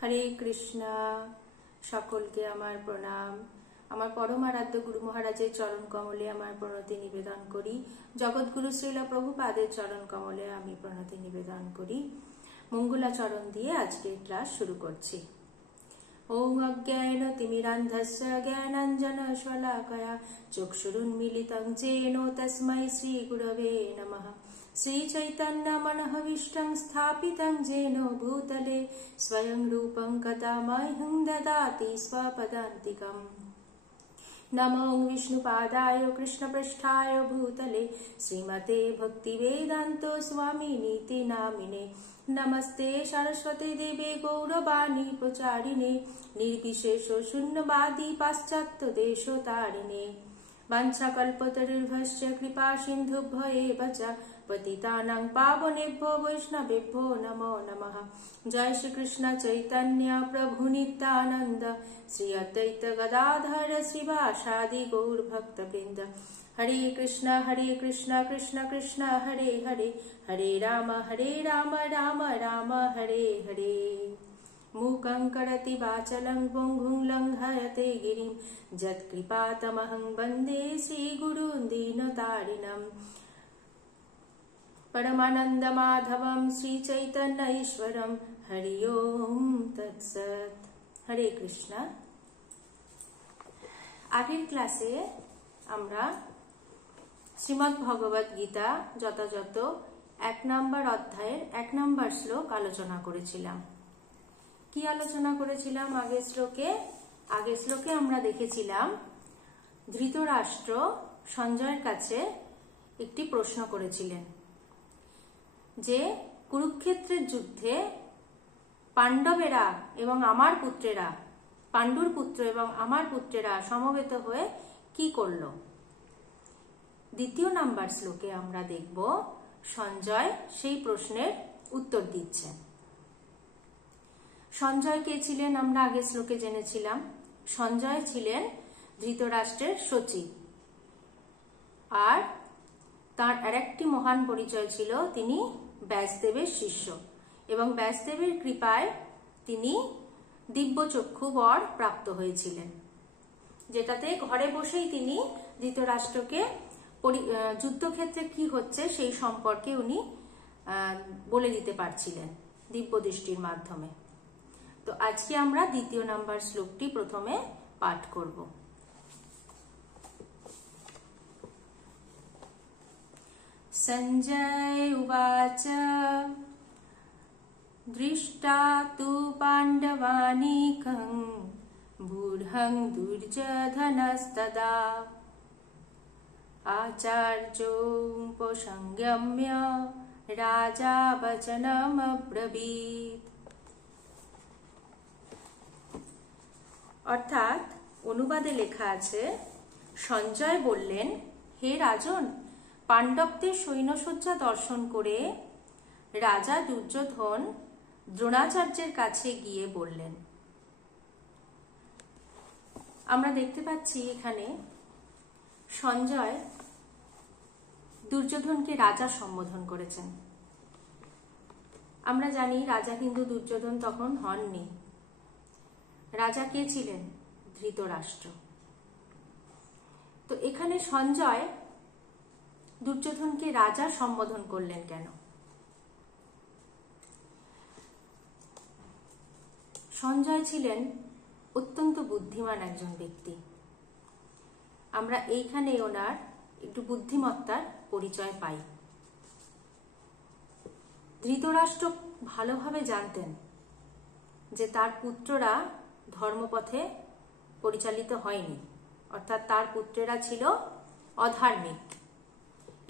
হরে কৃষ্ণা। সকলকে আমার প্রণাম। আমার পরম আরাধ্য গুরু মহারাজের চরণ কমলে আমার প্রণতি নিবেদন করি। জগৎগুরু শ্রীল প্রভুপাদের চরণ কমলে আমি প্রণতি নিবেদন করি। মঙ্গলাচরণ দিয়ে আজকের ক্লাস শুরু করছি। ওম অজ্ঞান তিমিরান্ধস্য জ্ঞানাঞ্জন শলাকয়া চক্ষুরুন্মিলিতং যেন তস্मै শ্রী গুরবে নমঃ। শ্রী চৈতন্য মনঃভীষ্টং স্থাপিতং যেন ভূতলে স্বয়ং রূপং কদা মह्यं দদাতি स्वपदान्तिकम्। नमो विष्णुपादाय कृष्णपृष्ठाय भूतले श्रीमते भक्तिवेदान्तो स्वामिनीति नामिने। नमस्ते सरस्वती देवे गौरवाणी प्रचारिणे निर्विशेष शून्यवादी पाश्चात्य देशतारिणे। वाञ्छाकल्पतरुर्भश्च कृपा सिन्धुभ्य एव च पतितानां पावनेभ्यो वैष्णवेभ्यो नमो नमः। जय श्री कृष्ण चैतन्य प्रभु नित्यानंद श्री अद्वैत गदाधर श्रीवासादि गौर भक्त वृंद। हरे कृष्ण कृष्ण कृष्ण हरे हरे हरे राम राम राम हरे हरे। मूकं करोति वाचालं पङ्गुं लङ्घयते गिरिं यत्कृपातमहं वन्दे श्रीगुरुं दीनतारिणम्। परमानंद माधवम श्री चैतन्य ईश्वरम। हरि ओम तत्सत। हरे कृष्ण। আগের ক্লাসে আমরা শ্রীমদ্ ভগবত গীতা যথাযথ 1 নম্বর অধ্যায়ের 1 নম্বর শ্লোক আলোচনা করেছিলাম। কি আলোচনা করেছিলাম আগের শ্লোকে আমরা দেখেছিলাম ধৃতরাষ্ট্র সঞ্জয়ের কাছে একটি প্রশ্ন করেছিলেন যে কুরুক্ষেত্রের যুদ্ধে পাণ্ডবেরা এবং আমার পুত্রেরা, পাণ্ডুর পুত্র এবং আমার পুত্রেরা সমবেত হয়ে কি করল। 2 নম্বর শ্লোকে আমরা দেখব সঞ্জয় সেই প্রশ্নের উত্তর দিচ্ছেন। সঞ্জয় কে ছিলেন আমরা আগের শ্লোকে জেনেছিলাম। সঞ্জয় ছিলেন ধৃতরাষ্ট্রের সচিব, আর তার আরেকটি মহান পরিচয় ছিল তিনি ব্যাসদেবের শিষ্য এবং ব্যাসদেবের কৃপায় তিনি দিব্যচক্ষু বর প্রাপ্ত হয়েছিলেন, যেটাতে ঘরে বসেই তিনি ধৃতরাষ্ট্রকে যুদ্ধক্ষেত্রে কি হচ্ছে সেই সম্পর্কে উনি বলে দিতে পারছিলেন দিব্য দৃষ্টির মাধ্যমে। তো আজকে আমরা 2 নম্বর শ্লোকটি প্রথমে পাঠ করব। সঞ্জয় উবাচ দৃষ্টা তু পাণ্ডবানীকং বুঢ়ং দুর্যোধনস্তদা আচার্যোপসংগম্য রাজা বচনমব্রবীত। অর্থাৎ অনুবাদে লেখা আছে, সঞ্জয় বললেন, হে রাজন, পাণ্ডবদের সৈন্যসজ্জা দর্শন করে রাজা দুর্যোধন দ্রোণাচার্যের কাছে গিয়ে বললেন। আমরা দেখতে পাচ্ছি এখানে সঞ্জয় দুর্যোধনকে রাজা সম্বোধন করেছেন। আমরা জানি রাজা কিন্তু দুর্যোধন তখন হননি। রাজা কে ছিলেন? ধৃতরাষ্ট্র। তো এখানে সঞ্জয় দুর্যোধনকে রাজা সম্বোধন করলেন কেন? সঞ্জয় ছিলেন অত্যন্ত বুদ্ধিমান একজন ব্যক্তি। আমরা এইখানে ওনার একটু বুদ্ধিমত্তার পরিচয় পাই। ধৃতরাষ্ট্র ভালোভাবে জানতেন যে তার পুত্ররা ধর্মপথে পরিচালিত হয়নি, অর্থাৎ তার পুত্রেরা ছিল অধার্মিক,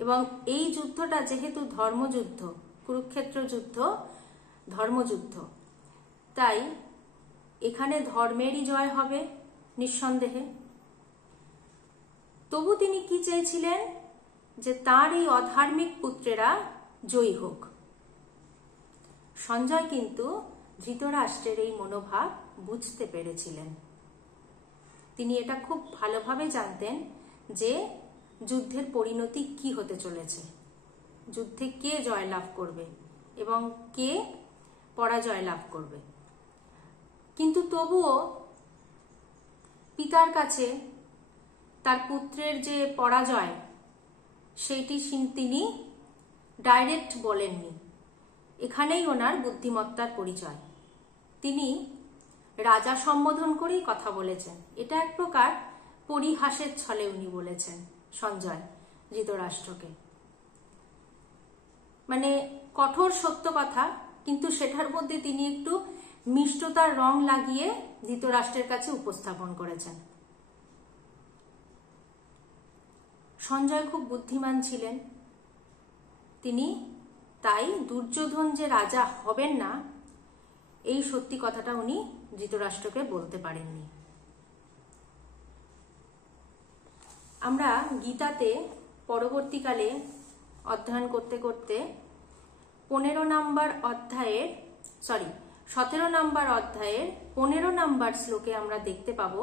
এবং এই যুদ্ধটা যেহেতু ধর্মযুদ্ধ, কুরুক্ষেত্র যুদ্ধ ধর্মযুদ্ধ, তাই এখানে ধর্মেরই জয় হবে নিঃসন্দেহে। তবু তিনি কি চেয়েছিলেন? যে তার এই অধার্মিক পুত্রেরা জয়ী হোক। সঞ্জয় কিন্তু ধৃতরাষ্ট্রের এই মনোভাব বুঝতে পেরেছিলেন। তিনি এটা খুব ভালোভাবে জানতেন যে যুদ্ধের পরিণতি কি হতে চলেছে, যুদ্ধে কে জয়লাভ করবে এবং কে পরাজয় লাভ করবে। কিন্তু তবুও পিতার কাছে তার পুত্রের যে পরাজয় সেইটি তিনি ডাইরেক্ট বলেননি। এখানেই ওনার বুদ্ধিমত্তার পরিচয়। তিনি রাজা সম্বোধন করেই কথা বলেছেন। এটা এক প্রকার পরিহাসের ছলে উনি বলেছেন সঞ্জয় ধৃতরাষ্ট্রকে। মানে কঠোর সত্য কথা, কিন্তু সেটার মধ্যে তিনি একটু মিষ্টতার রং লাগিয়ে ধৃতরাষ্ট্রের কাছে উপস্থাপন করেছেন। সঞ্জয় খুব বুদ্ধিমান ছিলেন। তিনি তাই দুর্যোধন যে রাজা হবেন না এই সত্যি কথাটা উনি ধৃতরাষ্ট্রকে বলতে পারেননি। আমরা গীতাতে পরবর্তীকালে অধ্যয়ন করতে করতে 17 নম্বর অধ্যায়ের 15 নম্বর শ্লোকে আমরা দেখতে পাবো,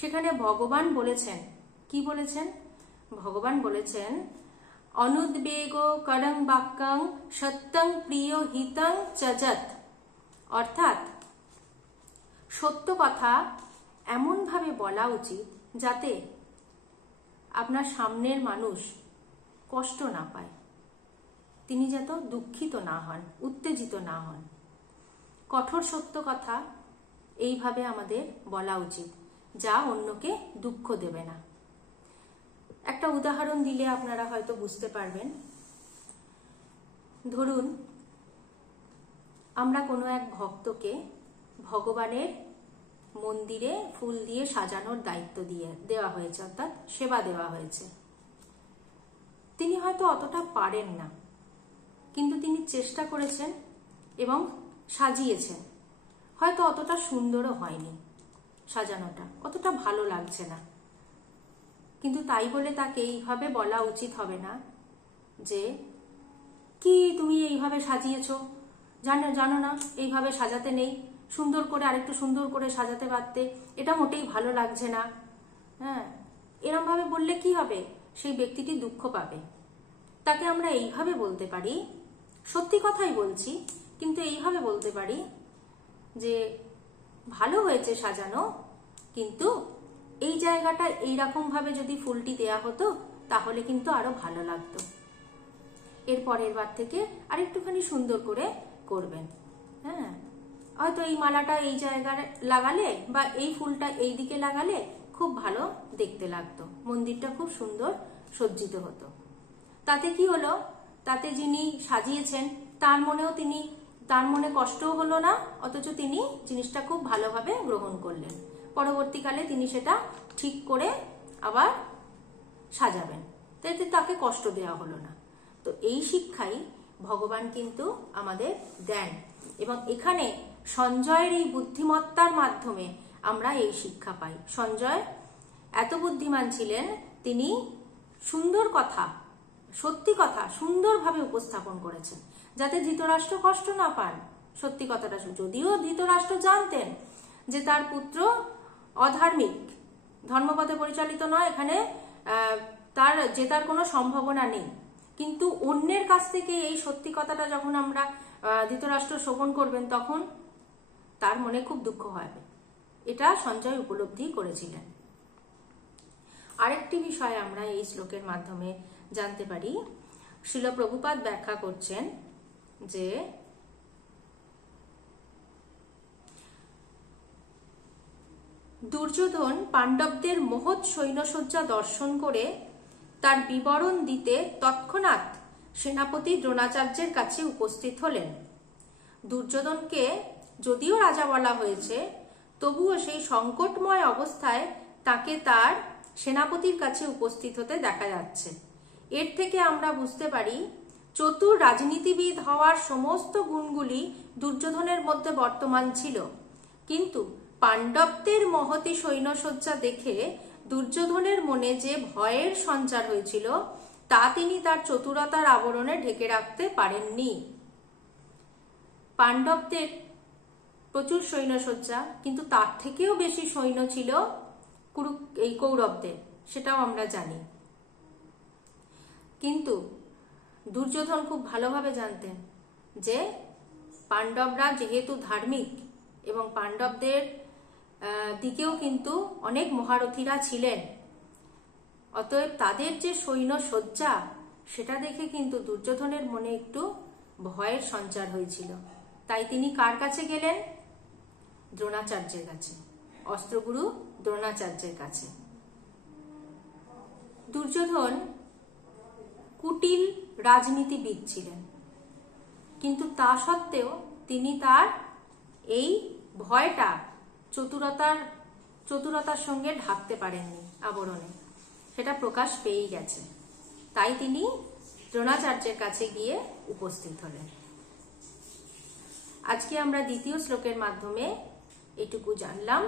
সেখানে ভগবান বলেছেন, কি বলেছেন? ভগবান বলেছেন, অনুদ্বেগ করং বাক্যং সত্যং প্রিয় হিতং চজত। অর্থাৎ সত্য কথা এমন ভাবে বলা উচিত যাতে আপনার সামনের মানুষ কষ্ট না পায়, তিনি যেন দুঃখিত না হন, উত্তেজিত না হন। কঠোর সত্য কথা এইভাবে আমাদের বলা উচিত, যা অন্যকে দুঃখ দেবে না। একটা উদাহরণ দিলে আপনারা হয়তো বুঝতে পারবেন। ধরুন, আমরা কোনো এক ভক্তকে ভগবানের মন্দিরে ফুল দিয়ে সাজানোর দায়িত্ব দেওয়া হয়েছে, অর্থাৎ সেবা দেওয়া হয়েছে। তিনি হয়তো অতটা পারেন না, কিন্তু তিনি চেষ্টা করেছেন এবং সাজিয়েছেন। হয়তো অতটা সুন্দরও হয়নি, সাজানোটা অতটা ভালো লাগছে না, কিন্তু তাই বলে তাকে এইভাবে বলা উচিত হবে না যে কি তুমি এইভাবে সাজিয়েছো, জানো না এইভাবে সাজাতে নেই, সুন্দর করে আরেকটু সুন্দর করে সাজাতে পারতে, এটা মোটেই ভালো লাগছে না। হ্যাঁ, এরম ভাবে বললে কি হবে? সেই ব্যক্তিটি দুঃখ পাবে। তাকে আমরা এইভাবে বলতে পারি, সত্যি কথাই বলছি, কিন্তু এইভাবে বলতে পারি যে ভালো হয়েছে সাজানো, কিন্তু এই জায়গাটা এইরকম ভাবে যদি ফুলটি দেয়া হতো তাহলে কিন্তু আরো ভালো লাগতো। এর পরের বার থেকে আরেকটুখানি সুন্দর করে করবেন। হ্যাঁ, হয়তো এই মালাটা এই জায়গায় লাগালে বা এই ফুলটা এই দিকে লাগালে খুব ভালো দেখতে লাগতো, মন্দিরটা খুব সুন্দর সজ্জিত হতো। তাতে কি হলো? তাতে যিনি সাজিয়েছেন তার মনে কষ্টও হলো না, অথচ তিনি জিনিসটা খুব ভালোভাবে গ্রহণ করলেন। পরবর্তীকালে তিনি সেটা ঠিক করে আবার সাজাবেন, তাতে তাকে কষ্ট দেওয়া হলো না। তো এই শিক্ষাই ভগবান কিন্তু আমাদের দেন, এবং এখানে সঞ্জয়ের এই বুদ্ধিমত্তার মাধ্যমে আমরা এই শিক্ষা পাই। সঞ্জয় এত বুদ্ধিমান ছিলেন, তিনি সুন্দর কথা, সত্যি কথা সুন্দরভাবে উপস্থাপন করেছেন, যাতে ধৃতরাষ্ট্র কষ্ট না পান। সত্যি কথাটা, যদিও ধৃতরাষ্ট্র জানতেন যে তার পুত্র অধার্মিক, ধর্মপথে পরিচালিত নয়, এখানে তার জেতার কোনো সম্ভাবনা নেই, কিন্তু অন্যের কাছ থেকে এই সত্যি কথাটা যখন আমরা ধৃতরাষ্ট্র শ্রবণ করবেন তখন তার মনে খুব দুঃখ হবে। এটা সঞ্জয় উপলব্ধি করেছিলেন। আরেকটি বিষয় আমরা এই শ্লোকের মাধ্যমে জানতে পারি। শ্রীল প্রভুপাদ ব্যাখ্যা করছেন যে দুর্যোধন পাণ্ডবদের মহৎ সৈন্যসজ্জা দর্শন করে তার বিবরণ দিতে তৎক্ষণাৎ সেনাপতি দ্রোণাচার্যের কাছে উপস্থিত হলেন। দুর্যোধনকে যদিও রাজা বলা হয়েছে, তবুও সেই সংকটময় অবস্থায় তাকে তার সেনাপতির কাছে উপস্থিত হতে দেখা যাচ্ছে। এর থেকে আমরা বুঝতে পারি চতুর রাজনীতিবিদ হওয়ার সমস্ত গুণগুলি দুর্যোধনের মধ্যে বর্তমান ছিল, কিন্তু পাণ্ডবদের মহতী সৈন্যসজ্জা দেখে দুর্যোধনের মনে যে ভয়ের সঞ্চার হয়েছিল তা তিনি তার চতুরতার আবরণে ঢেকে রাখতে পারেননি। পাণ্ডবদের প্রচুর সৈন্যসজ্জা, কিন্তু তার থেকেও বেশি সৈন্য ছিল এই কৌরবদের, সেটাও আমরা জানি। কিন্তু দুর্যোধন খুব ভালোভাবে জানতেন যে পাণ্ডবরা যেহেতু ধার্মিক, এবং পাণ্ডবদের দিকেও কিন্তু অনেক মহারথীরা ছিলেন। অতএব তাদের যে সৈন্য সজ্জা সেটা দেখে কিন্তু দুর্যোধনের মনে একটু ভয়ের সঞ্চার হয়েছিল। তাই তিনি কার কাছে গেলেন? দ্রোণাচার্যের কাছে, অস্ত্রগুরু দ্রোণাচার্যের কাছে। দুর্যোধন কুটিল রাজনীতিবিদ ছিলেন, কিন্তু তা সত্ত্বেও তিনি তার এই ভয়টা চতুরতার সঙ্গে ঢাকতে পারেননি, আবরণে সেটা প্রকাশ পেয়েই গেছে। তাই তিনি দ্রোণাচার্যের কাছে গিয়ে উপস্থিত হলেন। আজকে আমরা দ্বিতীয় শ্লোকের মাধ্যমে এটুকু জানলাম।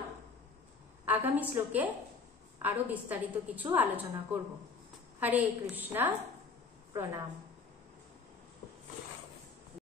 আগামী শ্লোকে আরো বিস্তারিত কিছু আলোচনা করব। হরে কৃষ্ণা, প্রণাম।